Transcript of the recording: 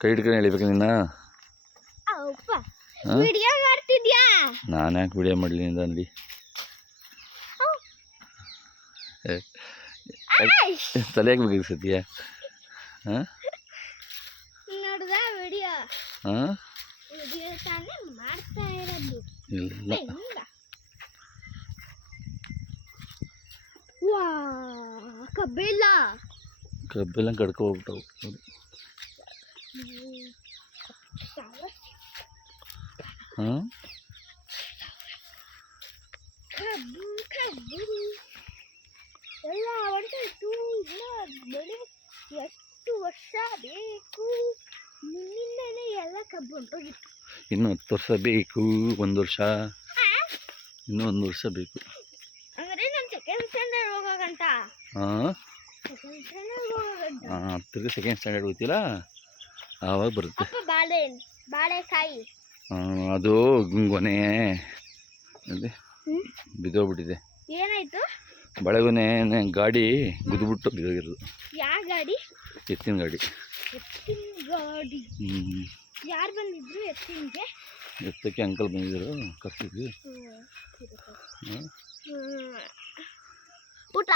ಕೈ ಹಿಡ್ಕೊಂಡು ಎಳಿಬೇಕು ನಿನ್ನ. ವಿಡಿಯೋ ಮಾಡ್ತಿದ್ಯಾ? ನಾನು ಯಾಕೆ ವಿಡಿಯೋ ಮಾಡಲಿ ನಿಂದ ಅಂದು ತಲೆ ಹಾಕ್ಬೇಕು ಸತ್ಯ. ಹಾಂ ನೋಡ್ದ ವಿಡಿಯೋ? ಹಾಂ ವಿಡಿಯೋ ತಾನೇ ಮಾಡ್ತಾ ಇರೋದು. ಇಲ್ಲ ವಾ ಕಬ್ಬಿಲ್ಲ ಕಬ್ಬೆಲ್ಲ ಕಡ್ಕೊ ಹೋಗ್ಬಿಟ್ಟವು. ಹಾಂ ಕಬ್ಬು ಕಬ್ಬು ಎಲ್ಲ ಹೊಂಟಾಯ್ತು. ಇನ್ನ ಬೆಳೆ ಎಷ್ಟು ವರ್ಷ ಬೇಕು? ನಿನ್ನಿಂದನೇ ಎಲ್ಲ ಕಬ್ಬು ಹೊಂಟೋಗಿತ್ತು. ಇನ್ನೂ 10 ವರ್ಷ ಬೇಕು. 1 ವರ್ಷ, ಇನ್ನೂ 1 ವರ್ಷ ಬೇಕು. ಅಂದರೆ ನಾನು ಸೆಕೆಂಡ್ ಸ್ಟ್ಯಾಂಡರ್ಡ್ ಹೋಗೋಗಂಟ. ಹಾಂ ಸೆಕೆಂಡ್ ಸ್ಟ್ಯಾಂಡರ್ಡ್ ಹೋಗೋಗಂಟ. ತಿರ್ಗಿ ಸೆಕೆಂಡ್ ಸ್ಟ್ಯಾಂಡರ್ಡ್ ಹೋಗ್ತಿಲ್ಲ ಆವಾಗ ಬರುತ್ತೆ. ಅಪ್ಪ ಬಾಳೆಕಾಯಿ ಅದು ಗೊನೆ ಅದೇ ಬಿದ್ದೋಗ್ಬಿಟ್ಟಿದೆ. ಏನಾಯ್ತು? ಬಳೆಗೊನೆ ಗಾಡಿ ಗುದ್ದುಬಿಟ್ಟು ಬಿದ್ದೋಗಿರೋದು. ಯಾವ ಗಾಡಿ? ಎತ್ತಿನ ಗಾಡಿ. ಎತ್ತಿನ ಗಾಡಿ. ಯಾರು ಬಂದಿದ್ರು ಎತ್ತಿನಗೆ? ಎತ್ತಕ್ಕೆ ಅಂಕಲ್ ಬಂದಿದ್ರು, ಕರ್ಸಿದ್ವಿ. ಊಟ